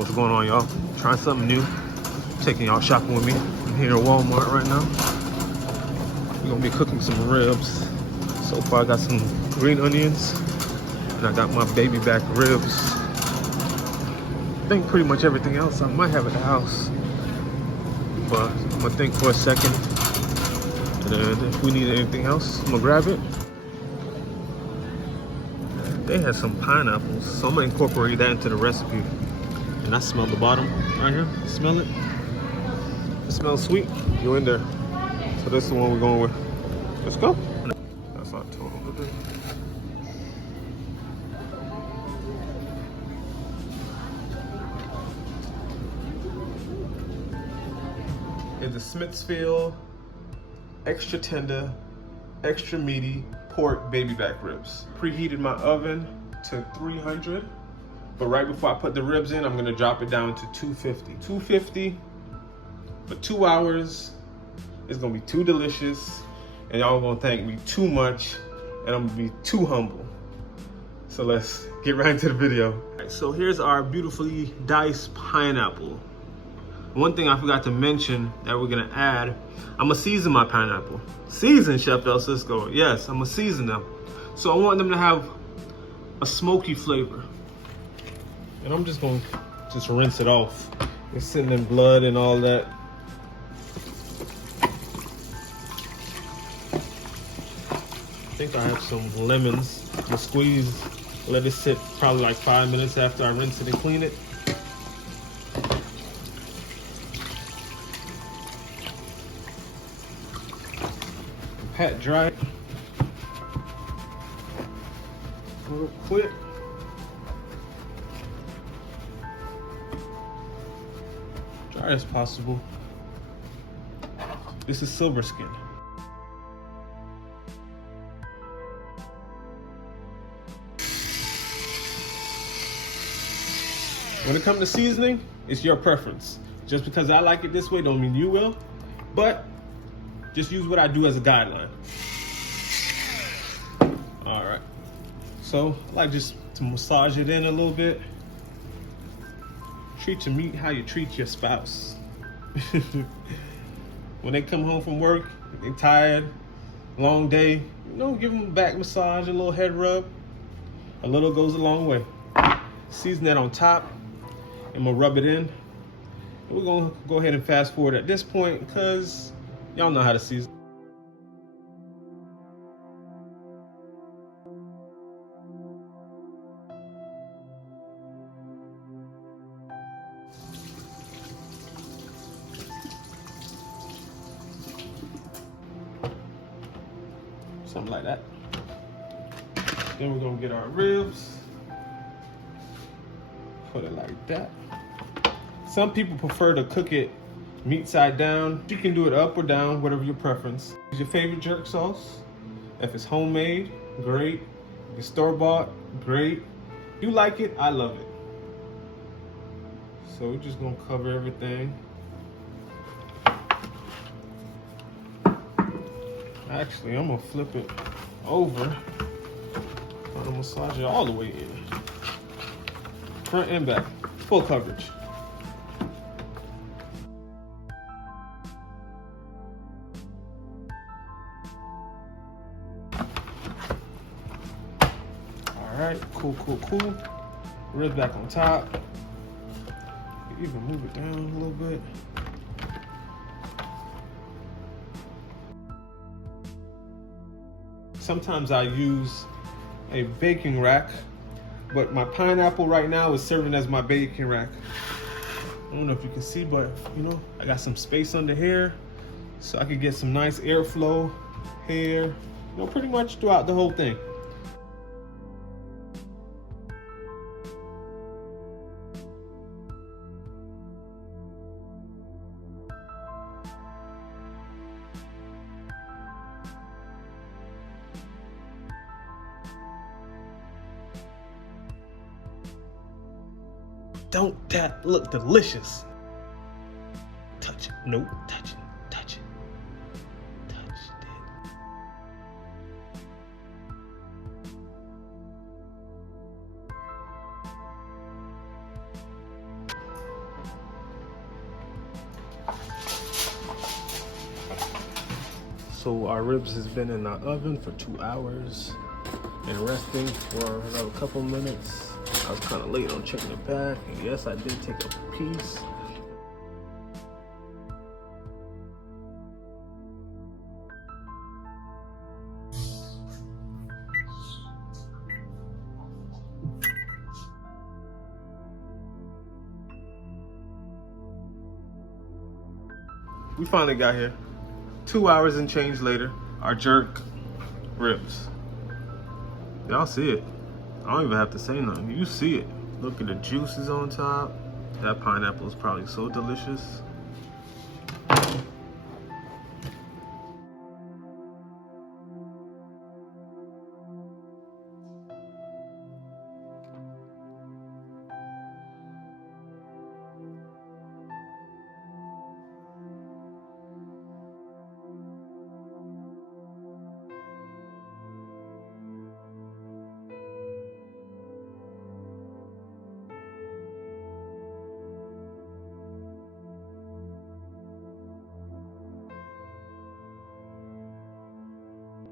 What's going on, y'all? Trying something new. Taking y'all shopping with me. I'm here at Walmart right now. We're gonna be cooking some ribs. So far I got some green onions and I got my baby back ribs. I think pretty much everything else I might have at the house, but I'm gonna think for a second, and then if we need anything else, I'm gonna grab it. They had some pineapples, so I'm gonna incorporate that into the recipe. And I smell the bottom right here. Smell it? It smells sweet. You're in there. So this is the one we're going with. Let's go. That's our total today. It's the Smithfield extra tender, extra meaty pork baby back ribs. Preheated my oven to 300, but right before I put the ribs in, I'm gonna drop it down to 250. 250 for 2 hours. It's gonna be too delicious, and y'all gonna thank me too much, and I'm gonna be too humble. So let's get right into the video. All right, so here's our beautifully diced pineapple. One thing I forgot to mention that we're gonna add, I'm gonna season my pineapple. Season, Chef Elsisco. Yes, I'm gonna season them. So I want them to have a smoky flavor. And I'm just gonna rinse it off. It's sitting in blood and all that. I think I have some lemons. I'm gonna squeeze, let it sit probably like 5 minutes after I rinse it and clean it. Pat dry real quick. Dry as possible. This is silver skin. When it comes to seasoning, it's your preference. Just because I like it this way don't mean you will, but just use what I do as a guideline. All right. So I like just to massage it in a little bit. Treat your meat how you treat your spouse. When they come home from work, they're tired, long day, you know, give them a back massage, a little head rub. A little goes a long way. Season that on top, and we'll rub it in. And we're gonna go ahead and fast forward at this point because y'all know how to season. Something like that. Then we're gonna get our ribs. Put it like that. Some people prefer to cook it meat side down. You can do it up or down, whatever your preference. Use your favorite jerk sauce. If it's homemade, great. If it's store-bought, great. You like it, I love it. So we're just gonna cover everything. Actually, I'm gonna flip it over. I'm gonna massage it all the way in. Front and back, full coverage. All right, cool. Ribs back on top. Even move it down a little bit. Sometimes I use a baking rack, but my pineapple right now is serving as my baking rack. I don't know if you can see, but you know, I got some space under here, so I can get some nice airflow here, you know, pretty much throughout the whole thing. Don't that look delicious? Touch it. Nope. Touch it. Touch it. Touched it. So our ribs has been in our oven for 2 hours and resting for another couple minutes. I was kind of late on checking it back, and yes, I did take a piece. We finally got here. 2 hours and change later, our jerk ribs. Y'all see it. I don't even have to say nothing. You see it. Look at the juices on top. That pineapple is probably so delicious.